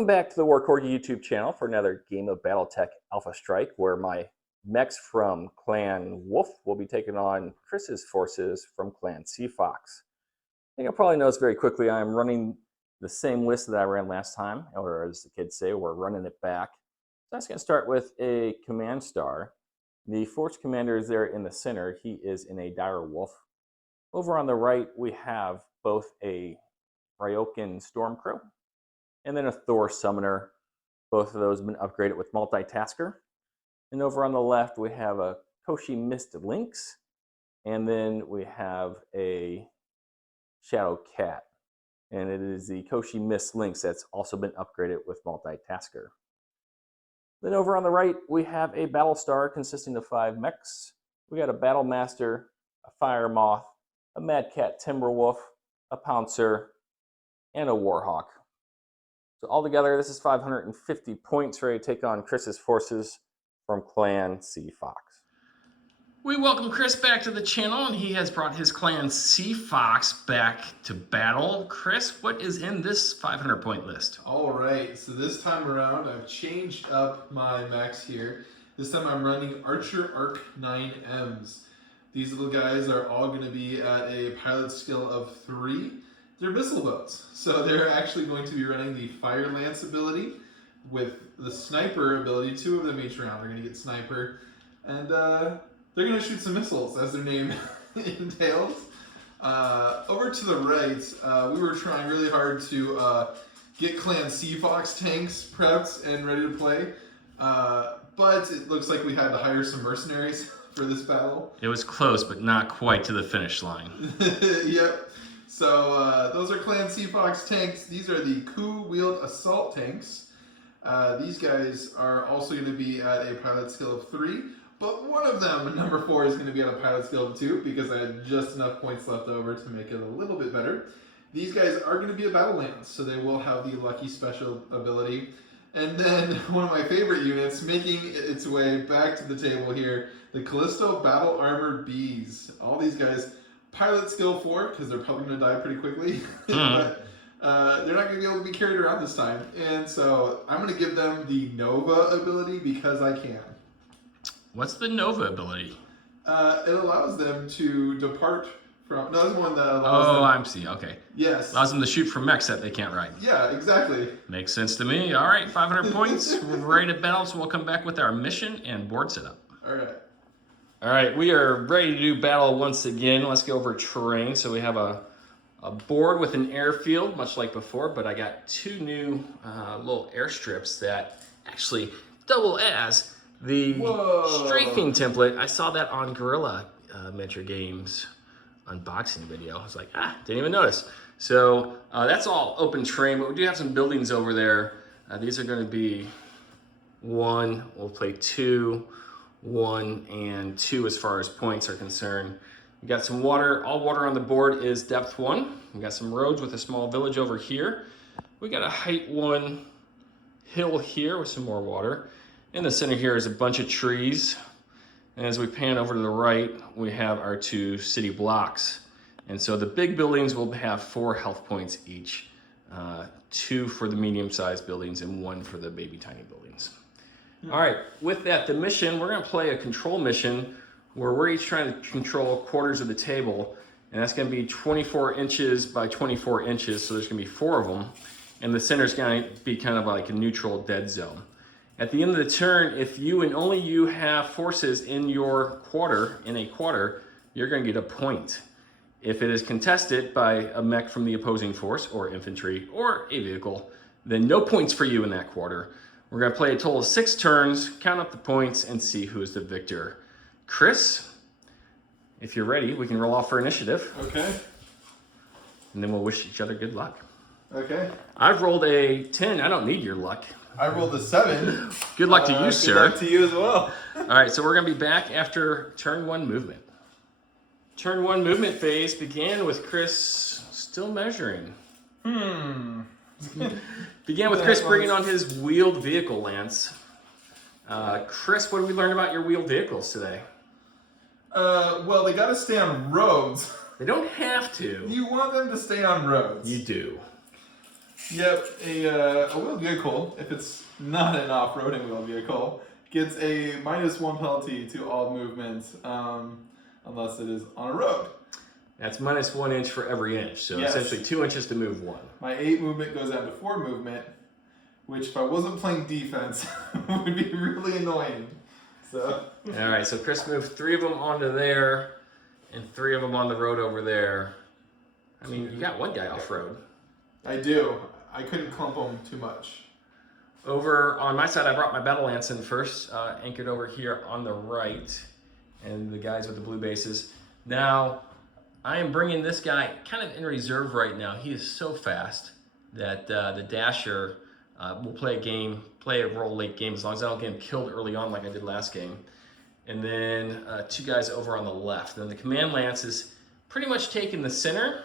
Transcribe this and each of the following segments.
Welcome back to the War Corgi YouTube channel for another game of Battletech Alpha Strike, where my mechs from Clan Wolf will be taking on Chris's forces from Clan Sea Fox. I think you'll probably notice very quickly I'm running the same list that I ran last time, or as the kids say, we're running it back. So I'm just going to start with a command star. The force commander is there in the center. He is in a dire wolf. Over on the right, we have both a Ryokan Stormcrow and then a Thor Summoner. Both of those have been upgraded with Multitasker. And over on the left, we have a Koshi Mist Lynx, and then we have a Shadow Cat. And it is the Koshi Mist Lynx that's also been upgraded with Multitasker. Then over on the right, we have a Battle Star consisting of 5 mechs. We got a Battle Master, a Fire Moth, a Mad Cat Timberwolf, a Pouncer, and a Warhawk. So altogether, this is 550 points ready to take on Chris's forces from Clan Sea Fox. We welcome Chris back to the channel, and he has brought his Clan Sea Fox back to battle. Chris, what is in this 500-point list? All right, so this time around, I've changed up my mechs here. This time I'm running Archer Arc 9Ms. These little guys are all going to be at a pilot skill of 3. They're missile boats, so they're actually going to be running the Fire Lance ability with the Sniper ability. 2 of them each round. They're going to get Sniper, and they're going to shoot some missiles, as their name entails. Over to the right, we were trying really hard to get Clan Sea Fox tanks prepped and ready to play, but it looks like we had to hire some mercenaries for this battle. It was close, but not quite to the finish line. Yep. So those are Clan Sea Fox tanks. These are the Ku-wheeled assault tanks. These guys are also going to be at a pilot skill of 3, but one of them, number 4, is going to be at a pilot skill of 2 because I had just enough points left over to make it a little bit better. These guys are going to be a Battle Lance, so they will have the Lucky Special ability. And then one of my favorite units, making its way back to the table here, the Callisto Battle Armor Bees. All these guys, pilot skill 4, because they're probably going to die pretty quickly. But they're not going to be able to be carried around this time. And so I'm going to give them the Nova ability because I can. What's the Nova ability? It allows them to depart from... No, that's one that allows them... Oh, I'm seeing. Okay. Yes. Allows them to shoot from mechs that they can't ride. Yeah, exactly. Makes sense to me. All right, 500 points. We're ready to battle, so we'll come back with our mission and board setup. All right. All right, we are ready to do battle once again. Let's go over terrain. So we have a board with an airfield, much like before, but I got 2 new little airstrips that actually double as the strafing template. I saw that on Guerrilla Miniature Games unboxing video. I was like, didn't even notice. So that's all open terrain, but we do have some buildings over there. These are going to be 1, we'll play 2, 1, and 2 as far as points are concerned. We got some water. All water on the board is depth 1. We got some roads with a small village over here. We got a height 1 hill here with some more water. In the center here is a bunch of trees. And as we pan over to the right, we have our 2 city blocks. And so the big buildings will have 4 health points each. 2 for the medium-sized buildings and 1 for the baby tiny buildings. All right, with that, the mission, we're going to play a control mission where we're each trying to control quarters of the table, and that's going to be 24 inches by 24 inches, so there's going to be 4 of them, and the center is going to be kind of like a neutral dead zone. At the end of the turn, if you and only you have forces in your quarter, you're going to get a point. If it is contested by a mech from the opposing force, or infantry, or a vehicle, then no points for you in that quarter. We're going to play a total of 6 turns, count up the points, and see who's the victor. Chris, if you're ready, we can roll off for initiative. Okay. And then we'll wish each other good luck. Okay. I've rolled a 10. I don't need your luck. I rolled a 7. Good luck to you, sir. Good luck to you as well. All right, so we're going to be back after turn 1 movement. Turn 1 movement phase began with Chris still measuring. Began with Chris bringing on his wheeled vehicle lance. Chris, what did we learn about your wheeled vehicles today? Well, they got to stay on roads. They don't have to. You want them to stay on roads. You do. Yep, a wheeled vehicle, if it's not an off-roading wheeled vehicle, gets a -1 penalty to all movements, unless it is on a road. That's -1 inch for every inch, so Yes. essentially 2 inches to move 1. My 8 movement goes down to 4 movement, which if I wasn't playing defense would be really annoying. So. All right, so Chris moved 3 of them onto there, and 3 of them on the road over there. I mean, you got one guy off-road. I do. I couldn't clump them too much. Over on my side, I brought my Battle Lance in first, anchored over here on the right, and the guys with the blue bases. Now, I am bringing this guy kind of in reserve right now. He is so fast that the Dasher will play a role late game, as long as I don't get him killed early on like I did last game. And then 2 guys over on the left. Then the Command Lance is pretty much taking the center.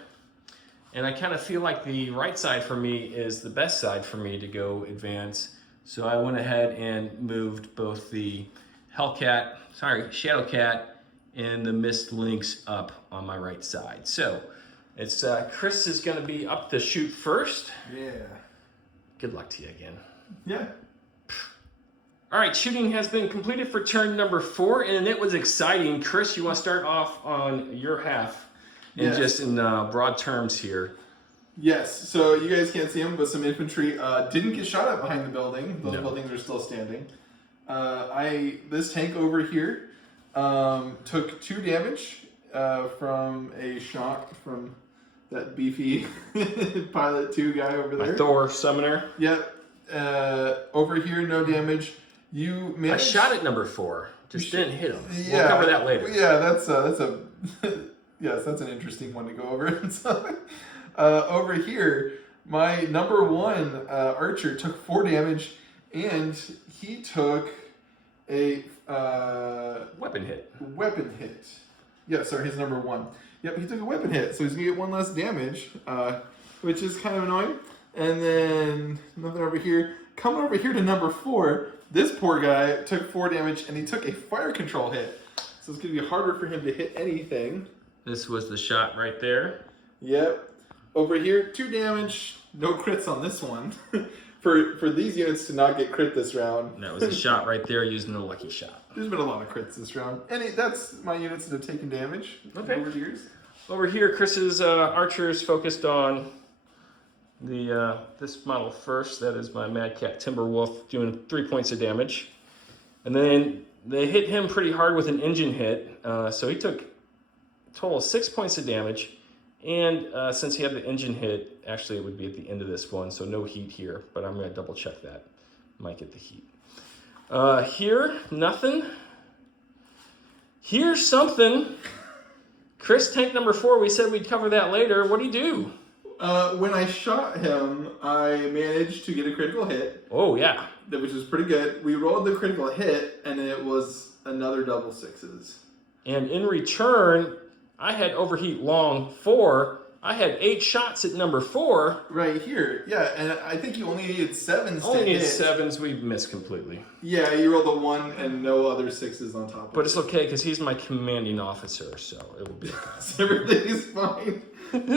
And I kind of feel like the right side for me is the best side for me to go advance. So I went ahead and moved both the Shadowcat and the Mist Lynx up on my right side. So it's Chris is going to be up to shoot first. Yeah. Good luck to you again. Yeah. All right, shooting has been completed for turn number 4, and it was exciting. Chris, you want to start off on your half? And Yes. just in broad terms here. Yes, so you guys can't see them, but some infantry didn't get shot at behind the building. Those No. buildings are still standing. This tank over here took 2 damage from a shot from that beefy Pilot 2 guy over there. Thor Summoner. Yep. Over here, no damage. You I managed... shot at number 4, just didn't hit him. Yeah. We'll cover that later. Yeah, that's a yes, that's an interesting one to go over. So, over here, my number 1 archer took 4 damage, and he took a Weapon hit. weapon hit. Yeah, sorry, his number 1. Yep, he took a weapon hit, so he's gonna get 1 less damage, which is kind of annoying. And then nothing over here. Coming over here to number 4, this poor guy took 4 damage, and he took a fire control hit. So it's gonna be harder for him to hit anything. This was the shot right there. Yep. Over here, 2 damage. No crits on this one. for these units to not get crit this round. That was a shot right there using the lucky shot. There's been a lot of crits this round. And that's my units that have taken damage over the years. Over here, Chris's archers focused on the this model first. That is my Mad Cat Timberwolf doing 3 points of damage. And then they hit him pretty hard with an engine hit. So he took a total of 6 points of damage. And since he had the engine hit, actually it would be at the end of this one, so no heat here, but I'm going to double check that. Might get the heat. Here, nothing. Here's something. Chris, tank number 4, we said we'd cover that later. What do you do? When I shot him, I managed to get a critical hit. Oh, yeah. Which was pretty good. We rolled the critical hit, and it was another double 6s. And in return, I had overheat long 4. I had 8 shots at number 4. Right here, yeah, and I think you only needed 7s Only to need hit. 7s, we missed completely. Yeah, you rolled a 1 and no other 6s on top of it. But it's okay, because he's my commanding officer, so it will be okay. So everything is fine. And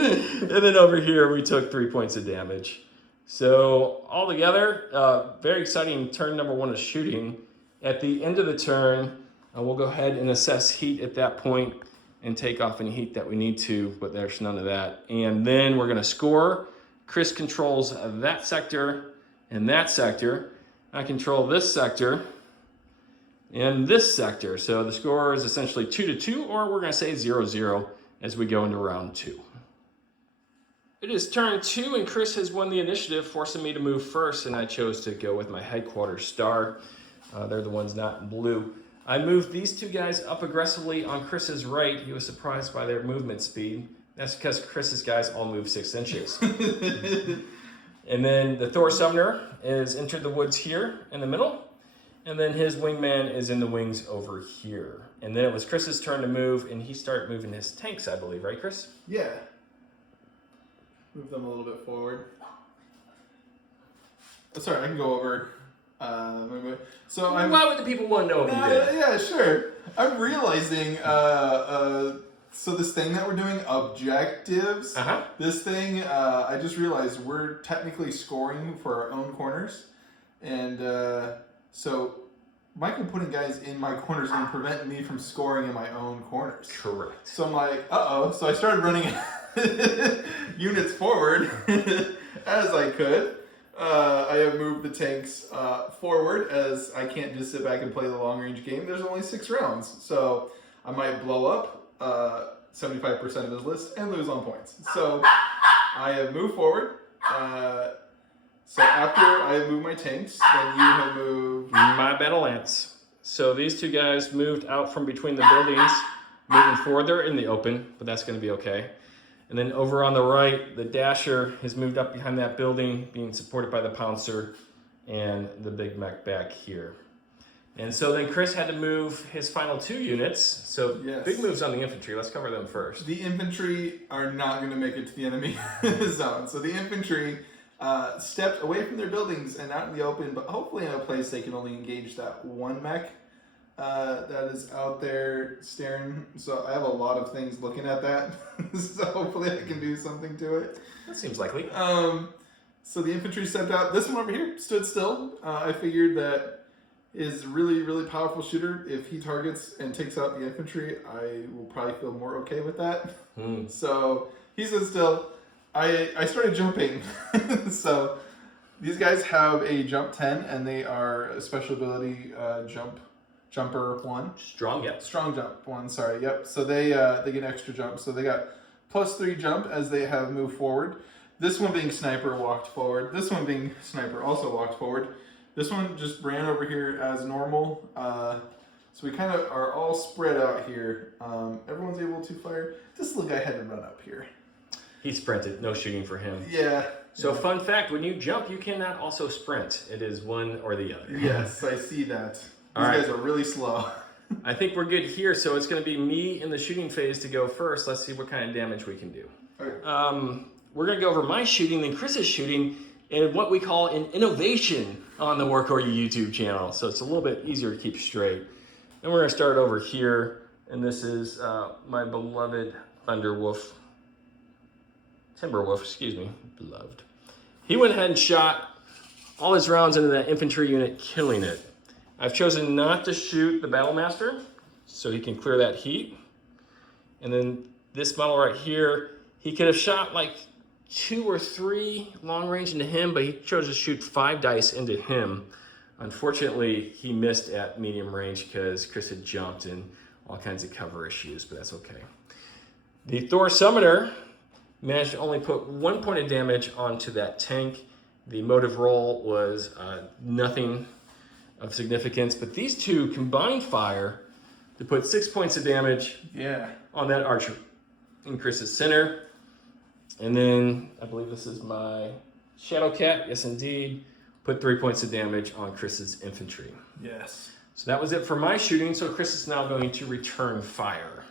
then over here, we took 3 points of damage. So altogether, very exciting turn number 1 of shooting. At the end of the turn, we'll go ahead and assess heat at that point and take off any heat that we need to, but there's none of that. And then we're gonna score. Chris controls that sector and that sector. I control this sector and this sector. So the score is essentially 2-2, or we're gonna say 0-0 as we go into round 2. It is turn 2, and Chris has won the initiative, forcing me to move first, and I chose to go with my headquarters star. They're the ones not in blue. I moved these 2 guys up aggressively on Chris's right. He was surprised by their movement speed. That's because Chris's guys all move 6 inches. And then the Thor Summoner is entered the woods here in the middle. And then his wingman is in the wings over here. And then it was Chris's turn to move, and he started moving his tanks, I believe, right, Chris? Yeah. Move them a little bit forward. Oh, sorry, I can go over. Why would the people want to know what you did? Yeah, sure. I'm realizing So this thing that we're doing, objectives, Uh-huh. this thing, I just realized we're technically scoring for our own corners. And so Michael putting guys in my corners and preventing me from scoring in my own corners. Correct. So I'm like, uh-oh. So I started running units forward as I could. I have moved the tanks forward as I can't just sit back and play the long-range game. There's only 6 rounds. So I might blow up 75% of his list and lose on points. So I have moved forward. So after I have moved my tanks, then you have moved... My battle lance. So these 2 guys moved out from between the buildings, moving forward. They're in the open, but that's going to be okay. And then over on the right, the Dasher has moved up behind that building, being supported by the Pouncer and the big mech back here. And so then Chris had to move his final 2 units. So Yes. big moves on the infantry. Let's cover them first. The infantry are not going to make it to the enemy zone. So the infantry stepped away from their buildings and out in the open, but hopefully in a place they can only engage that 1 mech that is out there staring. So I have a lot of things looking at that. So hopefully I can do something to it. That seems likely. So the infantry stepped out. This one over here stood still. I figured that is really, really powerful shooter. If he targets and takes out the infantry, I will probably feel more okay with that. So he stood still. I started jumping. So these guys have a jump 10 and they are a special ability jumper 1. Strong, yep. Strong jump 1, sorry, yep. So they get extra jump. So they got +3 jump as they have moved forward. This one being sniper walked forward. This one being sniper also walked forward. This one just ran over here as normal. So we kind of are all spread out here. Everyone's able to fire. This little guy had to run up here. He sprinted, no shooting for him. Yeah. So fun fact, when you jump, you cannot also sprint. It is one or the other. Yes, I see that. These All right. guys are really slow. I think we're good here, so it's going to be me in the shooting phase to go first. Let's see what kind of damage we can do. Okay. We're going to go over my shooting, then Chris's shooting, and what we call an innovation on the Warcorey YouTube channel. So it's a little bit easier to keep straight. And we're going to start over here, and this is my beloved Timberwolf, excuse me, beloved. He went ahead and shot all his rounds into that infantry unit, killing it. I've chosen not to shoot the Battlemaster, so he can clear that heat. And then this model right here, he could have shot like 2 or 3 long range into him, but he chose to shoot 5 dice into him. Unfortunately, he missed at medium range because Chris had jumped and all kinds of cover issues, but that's okay. The Thor Summoner managed to only put 1 point of damage onto that tank. The motive roll was nothing of significance, but these 2 combined fire to put 6 points of damage on that archer in Chris's center. And then I believe this is my Shadow Cat, yes indeed, put 3 points of damage on Chris's infantry. Yes. So that was it for my shooting, so Chris is now going to return fire.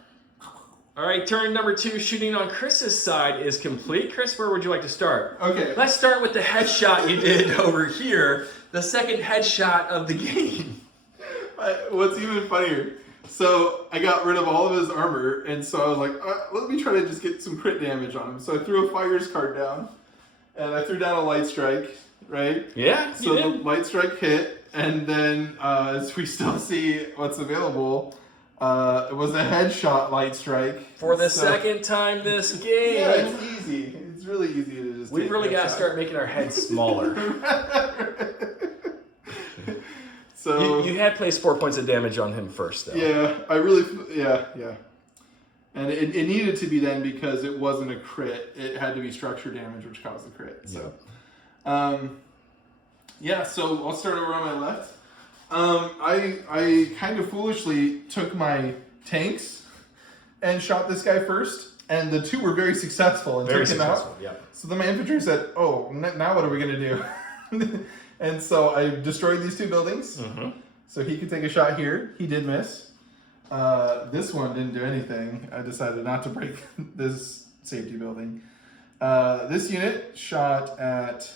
All right, turn number 2, shooting on Chris's side is complete. Chris, where would you like to start? Okay. Let's start with the headshot you did over here, the second headshot of the game. What's even funnier, so I got rid of all of his armor, and so I was like, let me try to just get some crit damage on him. So I threw a fires card down, and I threw down a light strike, right? Yeah, so the light strike hit, and then as we still see what's available, it was a headshot light strike. For the second time this game. Yeah, it's easy. It's really easy to just We've really got to start making our heads smaller. So you had placed 4 points of damage on him first, though. Yeah, yeah. And it needed to be then because it wasn't a crit. It had to be structure damage, which caused the crit. So, so I'll start over on my left. I kind of foolishly took my tanks and shot this guy first, and the 2 were very successful and took him out. Yeah. So then my infantry said, "Oh, now what are we gonna do?" And so I destroyed these 2 buildings. Mm-hmm. So he could take a shot here. He did miss. This one didn't do anything. I decided not to break this safety building. This unit shot at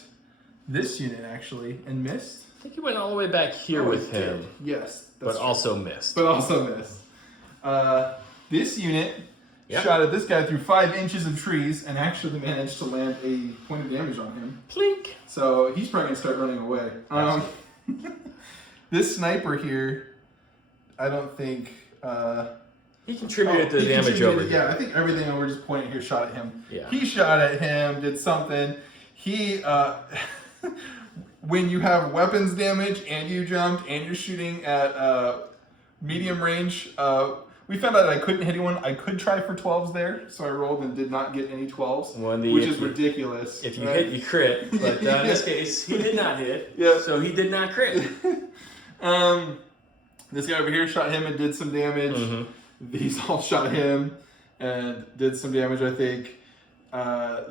this unit actually and missed. I think you went all the way back here with him. Yes. But also missed. But also missed. This unit shot at this guy through 5 inches of trees and actually managed to land a point of damage on him. Plink. So he's probably going to start running away. This sniper here, I don't think... he contributed to the damage over here. Yeah, I think everything that we're just pointing here shot at him. Yeah. He shot at him, did something. He... when you have weapons damage and you jumped and you're shooting at medium range, we found out I couldn't hit anyone. I could try for 12s there, so I rolled and did not get any 12s, which is ridiculous. If you hit, you crit. But in this case, he did not hit, so he did not crit. This guy over here shot him and did some damage. Mm-hmm. These all shot him and did some damage, I think.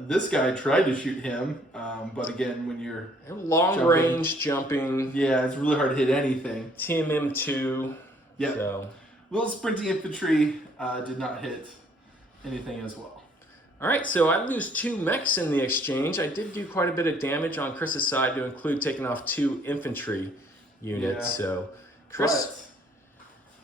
This guy tried to shoot him, but again, when you're range jumping, yeah, it's really hard to hit anything. TMM2. Yeah. So. Little sprinty infantry did not hit anything as well. All right, so I lose 2 mechs in the exchange. I did do quite a bit of damage on Chris's side to include taking off 2 infantry units. Yeah. So, Chris,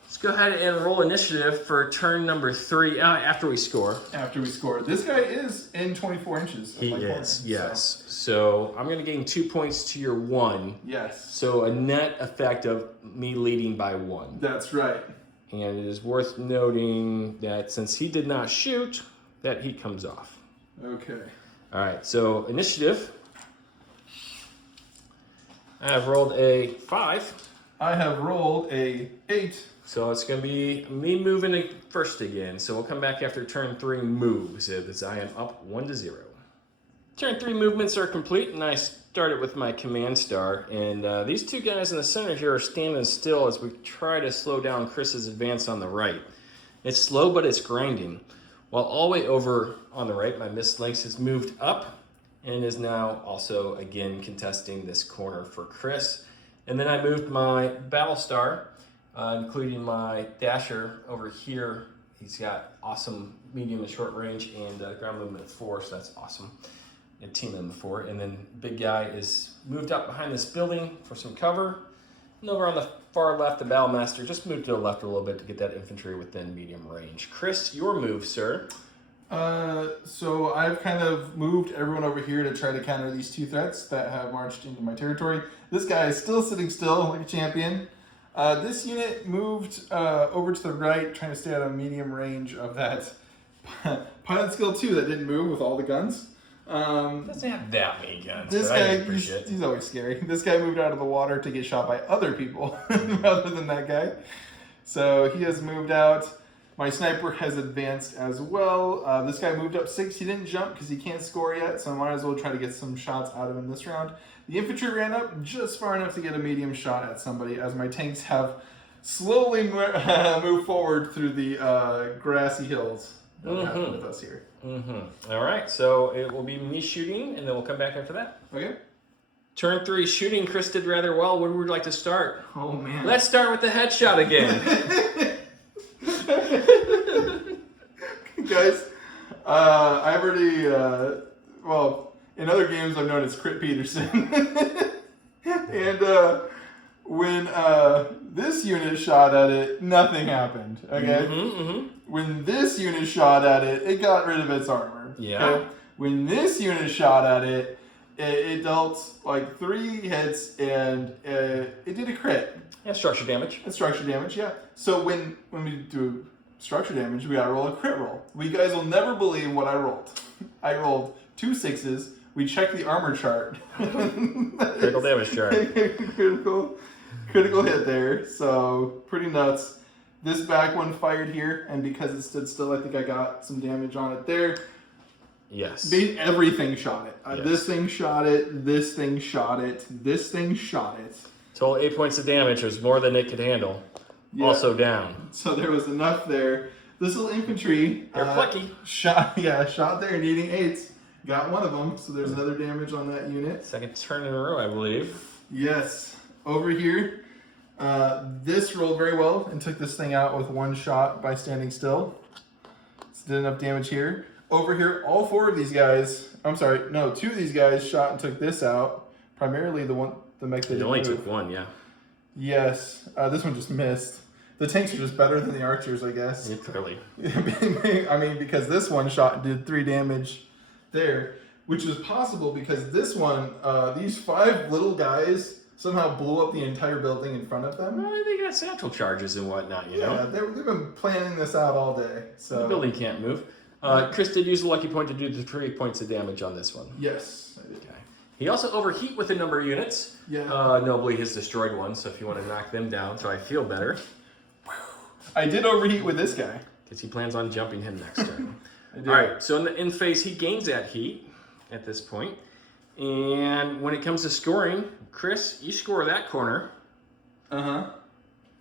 let's go ahead and roll initiative for turn number 3 after we score. After we score. This guy is in 24 inches. He is, yes. So I'm going to gain 2 points to your 1. Yes. So a net effect of me leading by 1. That's right. And it is worth noting that since he did not shoot, that he comes off. Okay. All right, so initiative. I've rolled a 5. I have rolled a 8. So it's going to be me moving it first again. So we'll come back after turn 3 moves, as I am up 1-0. Turn 3 movements are complete, and I started with my command star. And these 2 guys in the center here are standing still as we try to slow down Chris's advance on the right. It's slow, but it's grinding. While all the way over on the right, my Mist Lynx has moved up and is now also, again, contesting this corner for Chris. And then I moved my Battle Star, including my Dasher over here. He's got awesome medium and short range and ground movement of 4, so that's awesome. And team movement 4. And then big guy is moved up behind this building for some cover. And over on the far left, the Battlemaster just moved to the left a little bit to get that infantry within medium range. Chris, your move, sir. So I've kind of moved everyone over here to try to counter these 2 threats that have marched into my territory. This guy is still sitting still like a champion. This unit moved over to the right, trying to stay out of medium range of that pilot skill 2 that didn't move with all the guns. Doesn't have that many guns. This guy, he's always scary. This guy moved out of the water to get shot by other people rather than that guy. So he has moved out. My sniper has advanced as well. This guy moved up 6. He didn't jump because he can't score yet, so I might as well try to get some shots out of him this round. The infantry ran up just far enough to get a medium shot at somebody as my tanks have slowly moved forward through the grassy hills that happen with us here. All right, so it will be me shooting, and then we'll come back after that. Okay. Turn 3 shooting. Chris did rather well. Where would we like to start? Oh, man. Let's start with the headshot again. Guys, I've already, well, in other games I've known as Crit Peterson. And when this unit shot at it, nothing happened, okay? When this unit shot at it, it got rid of its armor. Yeah. Okay? When this unit shot at it, it dealt like 3 hits and it did a crit. Yeah, structure damage. And structure damage, yeah. So when we do structure damage, we gotta roll a crit roll. We guys will never believe what I rolled. I rolled 2 6s. We checked the armor chart. Critical damage chart. critical hit there. So pretty nuts. This back one fired here, and because it stood still, I think I got some damage on it there. Yes. Everything shot it. Yes. This thing shot it. This thing shot it. This thing shot it. Total 8 points of damage was more than it could handle. Yeah. Also down. So there was enough there. This little infantry They're plucky. shot there, needing 8s. Got one of them, so there's another damage on that unit. Second turn in a row, I believe. Yes. Over here, this rolled very well and took this thing out with 1 shot by standing still. So did enough damage here. Over here, all 4 of these guys, 2 of these guys shot and took this out. Primarily the mech that It only took 1, yeah. Yes. This one just missed. the tanks are just better than the archers, I guess. Yeah, clearly. I mean, because this one shot did 3 damage there, which was possible because this one, these 5 little guys somehow blew up the entire building in front of them. Well, they got satchel charges and whatnot, you know? They've been planning this out all day. So The building can't move. Chris did use the lucky point to do the 3 points of damage on this one. Yes, I did. Okay. He also overheat with a number of units. Yeah. Nobly has destroyed one, so if you want to knock them down, so I feel better. I did overheat with this guy. Because he plans on jumping him next turn. All right, so in the in phase, he gains that heat at this point. And when it comes to scoring, Chris, you score that corner. Uh-huh.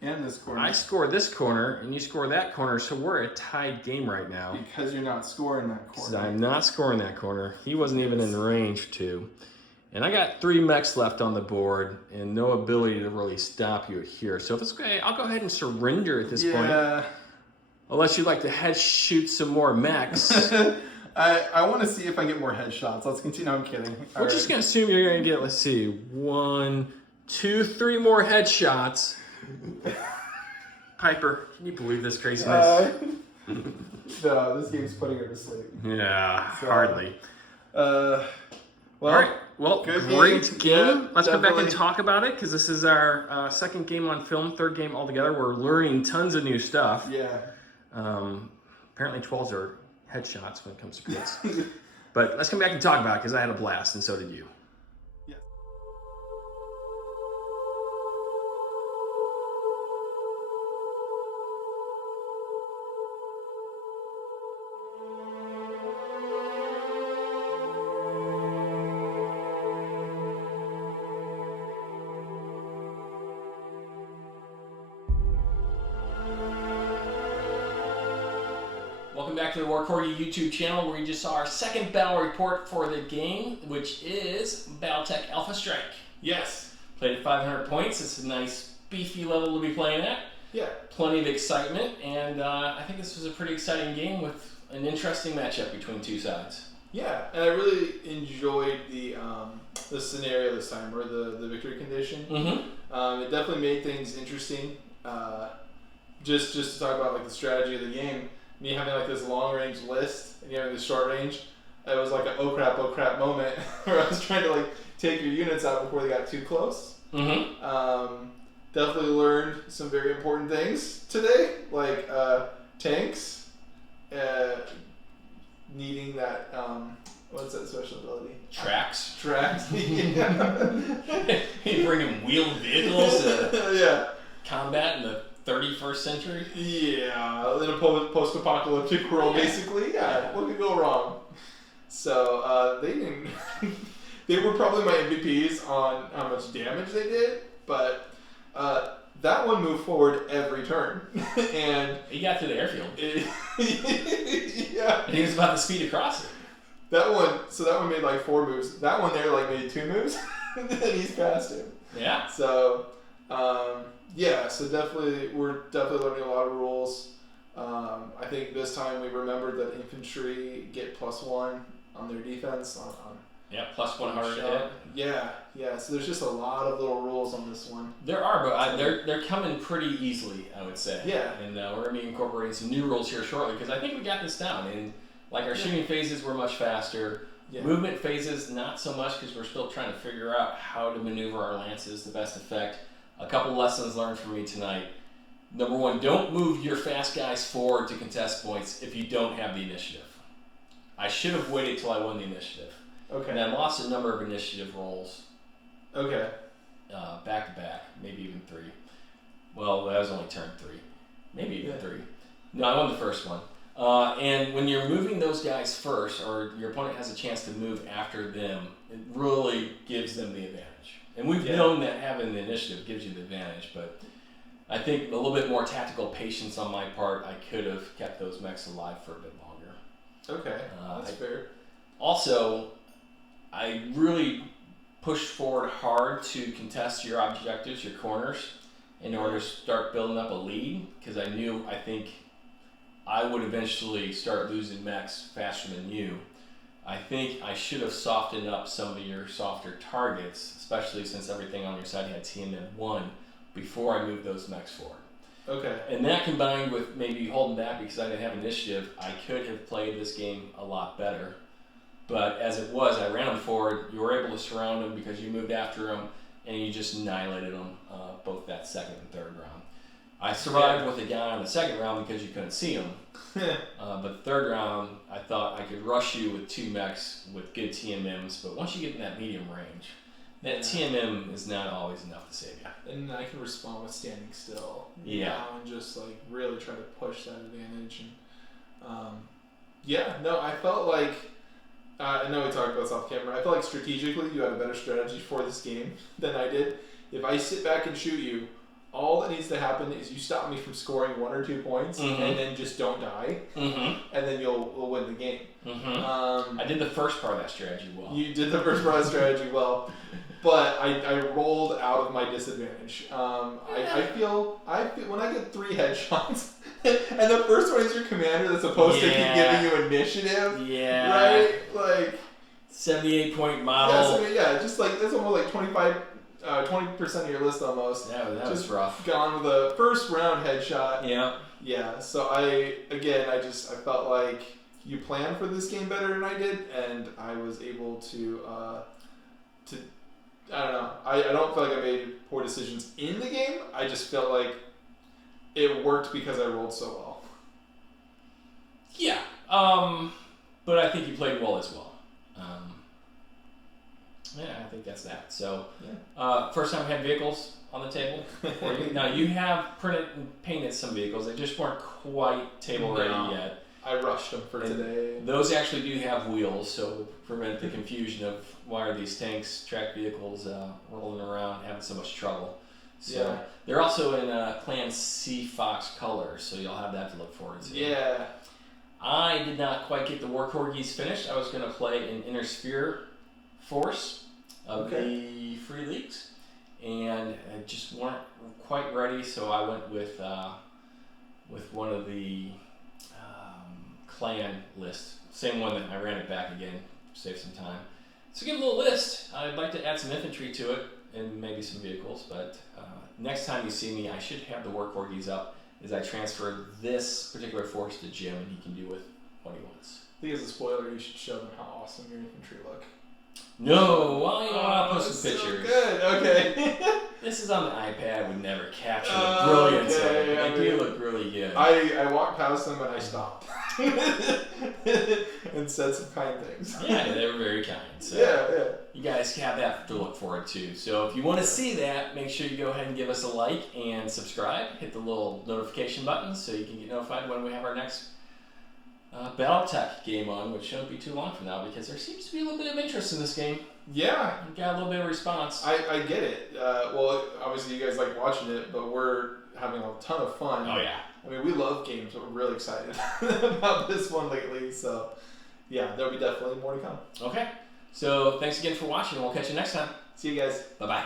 And this corner. I score this corner, and you score that corner, so we're a tied game right now. Because you're not scoring that Because corner. I'm not scoring that corner. He wasn't even in range to. And I got 3 mechs left on the board, and no ability to really stop you here. So if it's okay, I'll go ahead and surrender at this point. Unless you'd like to head shoot some more mechs. I want to see if I get more headshots. Let's continue. No, I'm kidding. We're just going to assume you're going to get, let's see, 1, 2, 3 more headshots. Piper, can you believe this craziness? No, this game's putting her to sleep. Yeah, So, hardly. Well, All right. Well, great game. Yeah, Let's go back and definitely. talk about it because this is our second game on film, third game altogether. We're learning tons of new stuff. Yeah. Apparently 12s are headshots when it comes to crits. But let's come back and talk about it because I had a blast and so did you. Welcome back to the War Corgi YouTube channel where you just saw our second battle report for the game, which is Battletech Alpha Strike. Yes. Played at 500 points. It's a nice beefy level to be playing at. Yeah. Plenty of excitement, and I think this was a pretty exciting game with an interesting matchup between two sides. Yeah, and I really enjoyed the scenario this time, or the victory condition. Mm-hmm. It definitely made things interesting. Just to talk about like the strategy of the game, me having like this long range list and you having this short range, it was like an oh crap moment where I was trying to like take your units out before they got too close. Mm-hmm. Definitely learned some very important things today, like tanks needing that what's that special ability? Tracks. Tracks. You bring in wheeled vehicles to Yeah. combat in the 31st century. Yeah, in a post-apocalyptic world, basically. Yeah, what could go wrong? So they didn't. They were probably my MVPs on how much damage they did, but that one moved forward every turn, and He got to the airfield. Yeah, And he was about the speed across it. that one made like 4 moves. That one there like made 2 moves, and he's past him. Yeah. So, yeah, so we're definitely learning a lot of rules. I think this time we remembered that infantry get +1 on their defense. Yeah, +1 harder to hit. Yeah, so there's just a lot of little rules on this one. There are, but they're coming pretty easily, I would say. Yeah. And we're going to be incorporating some new rules here shortly because I think we got this down. And like our shooting phases were much faster. Yeah. Movement phases, not so much because we're still trying to figure out how to maneuver our lances to best effect. A couple lessons learned from me tonight. Number 1, don't move your fast guys forward to contest points if you don't have the initiative. I should have waited till I won the initiative. Okay. And I lost a number of initiative rolls. Okay. Back to back, maybe even 3. Well, that was only turn 3. Maybe even 3. No, I won the first one. And when you're moving those guys first, or your opponent has a chance to move after them, it really gives them the advantage. And we've known that having the initiative gives you the advantage, but I think a little bit more tactical patience on my part, I could have kept those mechs alive for a bit longer. Okay. That's fair. Also, I really pushed forward hard to contest your objectives, your corners, in order to start building up a lead, because I think I would eventually start losing mechs faster than you. I think I should have softened up some of your softer targets, especially since everything on your side had TMN1, before I moved those mechs forward. Okay. And that combined with maybe holding back because I didn't have initiative, I could have played this game a lot better. But as it was, I ran them forward. You were able to surround them because you moved after them, and you just annihilated them both that second and third round. I survived with a guy on the second round because you couldn't see him. But the third round, I thought I could rush you with 2 mechs with good TMMs. But once you get in that medium range, that TMM is not always enough to save you. And I can respond with standing still. Yeah. And just like really try to push that advantage. And I felt like, I know we talked about this off camera, I felt like strategically you had a better strategy for this game than I did. If I sit back and shoot you, all that needs to happen is you stop me from scoring 1 or 2 points, and then just don't die, and then we'll win the game. I did the first part of that strategy well. You did the first part of the strategy well, but I rolled out of my disadvantage. I feel when I get 3 headshots, and the first one is your commander that's supposed to keep giving you initiative, right? Like 78-point model. Just like that's almost like 20% of your list almost. Yeah, that was rough. Gone with a first round headshot. Yeah. Yeah. So I felt like you planned for this game better than I did, and I was able to I don't know. I don't feel like I made poor decisions in the game. I just felt like it worked because I rolled so well. Yeah. But I think you played well as well. I think that's that. So, first time we had vehicles on the table for you. Now, you have printed and painted some vehicles. They just weren't quite table ready yet. I rushed them for today. Those actually do have wheels, so to prevent the confusion of why are these tanks, track vehicles, rolling around, having so much trouble. So they're also in Clan Fox colors, so you'll have that to look forward to. Yeah. I did not quite get the War Corgis finished. I was going to play an Inner Sphere force of the Free Leagues, and just weren't quite ready, so I went with one of the clan list. Same one that I ran it back again, save some time. So give a little list. I'd like to add some infantry to it and maybe some vehicles, but next time you see me, I should have the War Corgis up as I transfer this particular force to Jim, and he can do with what he wants. I think as a spoiler, you should show them how awesome your infantry look. No, well, you know, I'll post some pictures. So good, okay. This is on the iPad, would never capture the brilliance of it. They do look really good. I walked past them and I stopped. And said some kind things. Yeah, they were very kind. So yeah. You guys have that to look forward to. So if you want to see that, make sure you go ahead and give us a like and subscribe. Hit the little notification button so you can get notified when we have our next Battletech game on, which shouldn't be too long from now because there seems to be a little bit of interest in this game. Yeah. We've got a little bit of response. I get it. Well, obviously you guys like watching it, but we're having a ton of fun. Oh, yeah. I mean, we love games, but we're really excited about this one lately. So, yeah, there'll be definitely more to come. Okay. So, thanks again for watching, and we'll catch you next time. See you guys. Bye-bye.